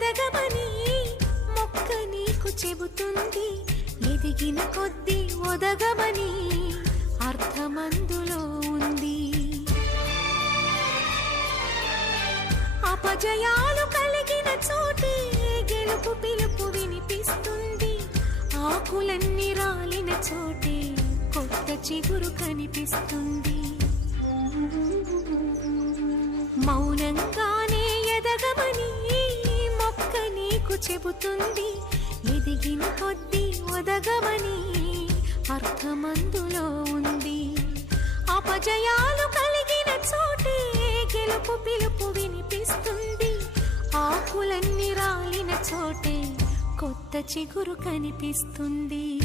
ఎదగమని మొక్క నీకు చెబుతుంది. ఎదిగిన కొద్దీ ఒదగమని అర్థమందులో ఉంది. అపజయాలు కలిగిన చోటే గెలుపు పిలుపు వినిపిస్తుంది. ఆకులన్నీ రాలిన చోటే కొత్త చిగురు కనిపిస్తుంది. మౌనంగానే ఎదగమని మొక్క నీకు చెబుతుంది. ఎదిగిన కొద్దీ ఒదగమని అర్థమందులో ఉంది. అపజయాలు కలిగిన చోటే గెలుపు పిలుపు వినిపిస్తుంది. ఆకులన్నీ రాలిన చోటే కొత్త చిగురు కనిపిస్తుంది.